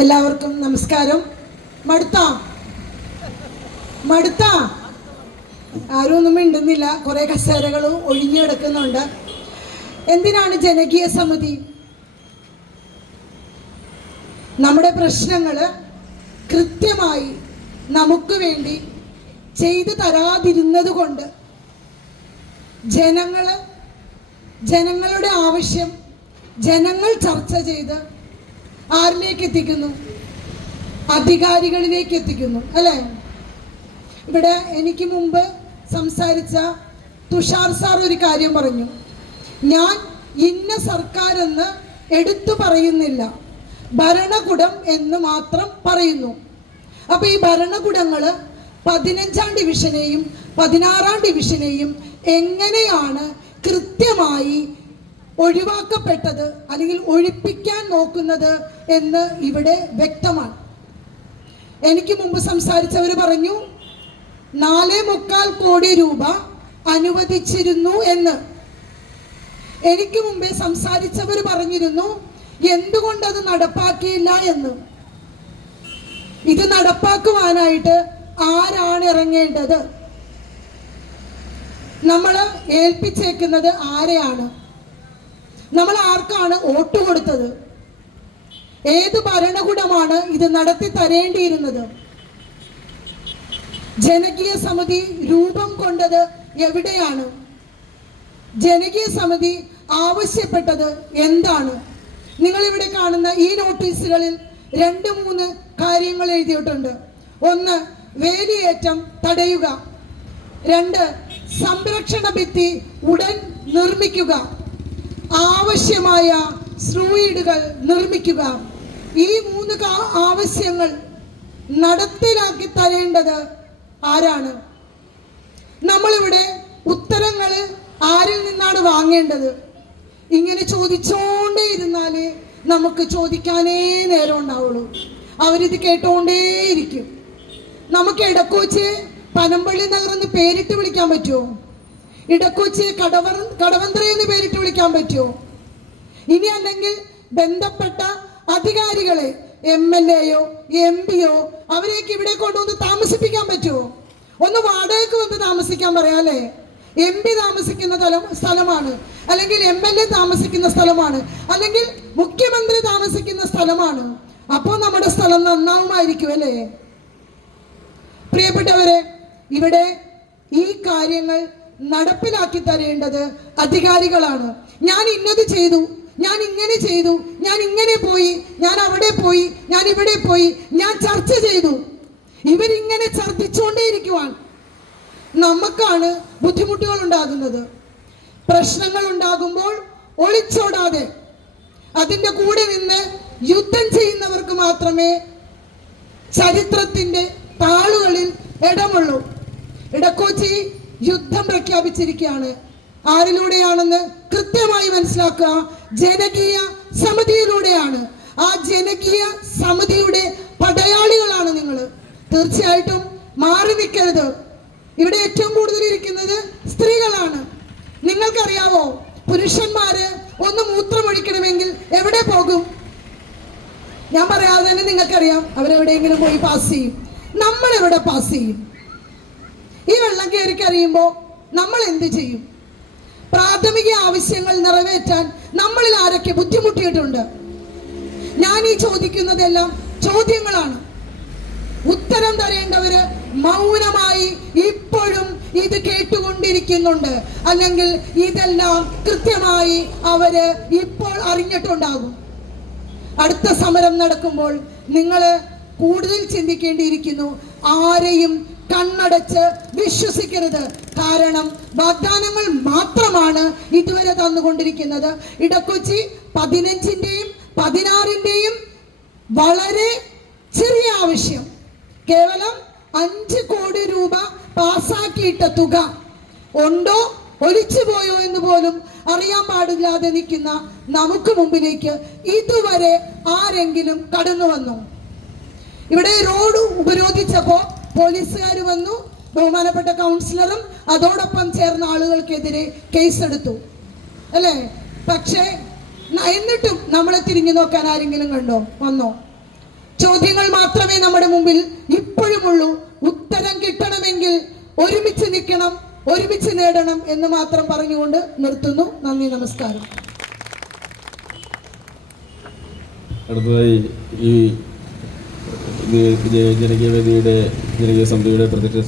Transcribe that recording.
എല്ലാവർക്കും നമസ്കാരം. മടുത്ത ആരും ഒന്നും മിണ്ടുന്നില്ല. കുറേ കസേരകൾ ഒഴിഞ്ഞു കിടക്കുന്നുണ്ട്. എന്തിനാണ് ജനകീയ സമിതി? നമ്മുടെ പ്രശ്നങ്ങൾ കൃത്യമായി നമുക്ക് വേണ്ടി ചെയ്തു തരാതിരുന്നത് കൊണ്ട് ജനങ്ങളുടെ ആവശ്യം ജനങ്ങൾ ചർച്ച ചെയ്ത് ആരിലേക്ക് എത്തിക്കുന്നു? അധികാരികളിലേക്ക് എത്തിക്കുന്നു, അല്ലേ? ഇവിടെ എനിക്ക് മുമ്പ് സംസാരിച്ച തുഷാർ സാർ ഒരു കാര്യം പറഞ്ഞു. ഞാൻ ഇന്ന സർക്കാരെന്ന് എടുത്തു പറയുന്നില്ല, ഭരണകൂടം എന്ന് മാത്രം പറയുന്നു. അപ്പോൾ ഈ ഭരണകൂടങ്ങൾ 15-ാം ഡിവിഷനെയും 16-ാം ഡിവിഷനെയും എങ്ങനെയാണ് കൃത്യമായി ഒഴിവാക്കപ്പെട്ടത് അല്ലെങ്കിൽ ഒഴിപ്പിക്കാൻ നോക്കുന്നത് എന്ന് ഇവിടെ വ്യക്തമാണ്. എനിക്ക് മുമ്പ് സംസാരിച്ചവർ പറഞ്ഞു 4.25 കോടി രൂപ അനുവദിച്ചിരുന്നു എന്ന്. എനിക്ക് മുമ്പേ സംസാരിച്ചവർ പറഞ്ഞിരുന്നു എന്തുകൊണ്ടത് നടപ്പാക്കിയില്ല എന്ന്. ഇത് നടപ്പാക്കുവാനായിട്ട് ആരാണ് ഇറങ്ങേണ്ടത്? നമ്മൾ ഏൽപ്പിച്ചേക്കുന്നത് ആരെയാണ്? നമ്മൾ ആർക്കാണ് വോട്ട് കൊടുത്തത്? ഏത് ഭരണകൂടമാണ് ഇത് നടത്തി തരേണ്ടിയിരുന്നത്? ജനകീയ സമിതി രൂപം കൊണ്ടത് എവിടെയാണ്? ജനകീയ സമിതി ആവശ്യപ്പെട്ടത് എന്താണ്? നിങ്ങളിവിടെ കാണുന്ന ഈ നോട്ടീസുകളിൽ 2-3 കാര്യങ്ങൾ എഴുതിയിട്ടുണ്ട്. 1, വേലിയേറ്റം തടയുക. 2, സംരക്ഷണ ഭിത്തി ഉടൻ നിർമ്മിക്കുക. ആവശ്യമായ സ്ലൂയിഡുകൾ നിർമ്മിക്കുക. ഈ 3 ആവശ്യങ്ങൾ നടപ്പിലാക്കി തരേണ്ടത് ആരാണ്? നമ്മളിവിടെ ഉത്തരങ്ങൾ ആരിൽ നിന്നാണ് വാങ്ങേണ്ടത്? ഇങ്ങനെ ചോദിച്ചോണ്ടേ ഇരുന്നാലേ നമുക്ക് ചോദിക്കാനേ നേരം ഉണ്ടാവുള്ളൂ. അവരിത് കേട്ടോണ്ടേയിരിക്കും. നമുക്ക് ഇടക്കോച്ച് പനമ്പള്ളി നഗറെന്ന് പേരിട്ട് വിളിക്കാൻ പറ്റുമോ? ഇടക്കൊച്ചി കടവന്ത്ര എന്ന് പേരിട്ട് വിളിക്കാൻ പറ്റുമോ? ഇനി അല്ലെങ്കിൽ ബന്ധപ്പെട്ട അധികാരികളെ MLA-യോ MP-യോ അവരെയൊക്കെ ഇവിടെ കൊണ്ടുവന്ന് താമസിപ്പിക്കാൻ പറ്റുമോ? ഒന്ന് വാടകയ്ക്ക് വന്ന് താമസിക്കാൻ പറയാം, അല്ലേ? MP താമസിക്കുന്ന സ്ഥലമാണ്, അല്ലെങ്കിൽ MLA താമസിക്കുന്ന സ്ഥലമാണ്, അല്ലെങ്കിൽ മുഖ്യമന്ത്രി താമസിക്കുന്ന സ്ഥലമാണ്. അപ്പോൾ നമ്മുടെ സ്ഥലം നന്നാവുമായിരിക്കും, അല്ലേ? പ്രിയപ്പെട്ടവരെ, ഇവിടെ ഈ കാര്യങ്ങൾ നടപ്പിലാക്കി തരേണ്ടത് അധികാരികളാണ്. ഞാൻ ഇന്നത് ചെയ്തു, ഞാൻ ഇങ്ങനെ ചെയ്തു, ഞാൻ ഇങ്ങനെ പോയി, ഞാൻ അവിടെ പോയി, ഞാൻ ഇവിടെ പോയി, ഞാൻ ചർച്ച ചെയ്തു. ഇവരിങ്ങനെ ഛർദ്ദിച്ചുകൊണ്ടേയിരിക്കുവാൻ നമുക്കാണ് ബുദ്ധിമുട്ടുകൾ ഉണ്ടാകുന്നത്. പ്രശ്നങ്ങൾ ഉണ്ടാകുമ്പോൾ ഒളിച്ചോടാതെ അതിൻ്റെ കൂടെ നിന്ന് യുദ്ധം ചെയ്യുന്നവർക്ക് മാത്രമേ ചരിത്രത്തിൻ്റെ താളുകളിൽ ഇടമുള്ളൂ. ഇടക്കോച്ചി യുദ്ധം പ്രഖ്യാപിച്ചിരിക്കുകയാണ്. ആരിലൂടെയാണെന്ന് കൃത്യമായി മനസ്സിലാക്കുക. ജനകീയ സമിതിയിലൂടെയാണ്. ആ ജനകീയ സമിതിയുടെ പടയാളികളാണ് നിങ്ങൾ. തീർച്ചയായിട്ടും മാറി നിൽക്കരുത്. ഇവിടെ ഏറ്റവും കൂടുതൽ ഇരിക്കുന്നത് സ്ത്രീകളാണ്. നിങ്ങൾക്കറിയാവോ, പുരുഷന്മാര് ഒന്ന് മൂത്രമൊഴിക്കണമെങ്കിൽ എവിടെ പോകും? ഞാൻ പറയാതെ തന്നെ നിങ്ങൾക്കറിയാം, അവരെവിടെയെങ്കിലും പോയി പാസ് ചെയ്യും. നമ്മൾ എവിടെ പാസ് ചെയ്യും? ഈ വെള്ളം കയറി കഴിയുമ്പോൾ നമ്മൾ എന്ത് ചെയ്യും? പ്രാഥമിക ആവശ്യങ്ങൾ നിറവേറ്റാൻ നമ്മളിൽ ആരൊക്കെ ബുദ്ധിമുട്ടിയിട്ടുണ്ട്? ഞാൻ ഈ ചോദിക്കുന്നതെല്ലാം ചോദ്യങ്ങളാണ്. ഉത്തരം തരേണ്ടവര് മൗനമായി ഇപ്പോഴും ഇത് കേട്ടുകൊണ്ടിരിക്കുന്നുണ്ട്, അല്ലെങ്കിൽ ഇതെല്ലാം കൃത്യമായി അവര് ഇപ്പോൾ അറിഞ്ഞിട്ടുണ്ടാകും. അടുത്ത സമരം നടക്കുമ്പോൾ നിങ്ങൾ കൂടുതൽ ചിന്തിക്കേണ്ടിയിരിക്കുന്നു. ആരെയും കണ്ണടച്ച് വിശ്വസിക്കരുത്. കാരണം വാഗ്ദാനങ്ങൾ മാത്രമാണ് ഇതുവരെ തന്നുകൊണ്ടിരിക്കുന്നത്. ഇടക്കൊച്ചി 15-ന്റെയും 16-ന്റെയും വളരെ ചെറിയ ആവശ്യം, കേവലം 5 കോടി രൂപ പാസാക്കിയിട്ട തുക ഉണ്ടോ ഒലിച്ചു പോയോ എന്ന് പോലും അറിയാൻ പാടില്ലാതെ നിൽക്കുന്ന നമുക്ക് മുമ്പിലേക്ക് ഇതുവരെ ആരെങ്കിലും കടന്നു വന്നു? ഇവിടെ റോഡ് ഉപരോധിച്ചപ്പോൾ പോലീസുകാർ വന്നു, ബഹുമാനപ്പെട്ട കൗൺസിലറും അതോടൊപ്പം ചേർന്ന ആളുകൾക്കെതിരെ കേസെടുത്തു, അല്ലേ? പക്ഷേ എന്നിട്ടും നമ്മളെ തിരിഞ്ഞു നോക്കാൻ ആരെങ്കിലും കണ്ടോ? വന്നോ? ചോദ്യങ്ങൾ മാത്രമേ നമ്മുടെ മുമ്പിൽ ഇപ്പോഴുമുള്ളൂ. ഉത്തരം കിട്ടണമെങ്കിൽ ഒരുമിച്ച് നിൽക്കണം, ഒരുമിച്ച് നേടണം എന്ന് മാത്രം പറഞ്ഞുകൊണ്ട് നിർത്തുന്നു. നന്ദി, നമസ്കാരം. അടുത്തതായി ഈ ജനകീയ വേദിയുടെ ജനകീയ സമിതിയുടെ പ്രത്യക്ഷ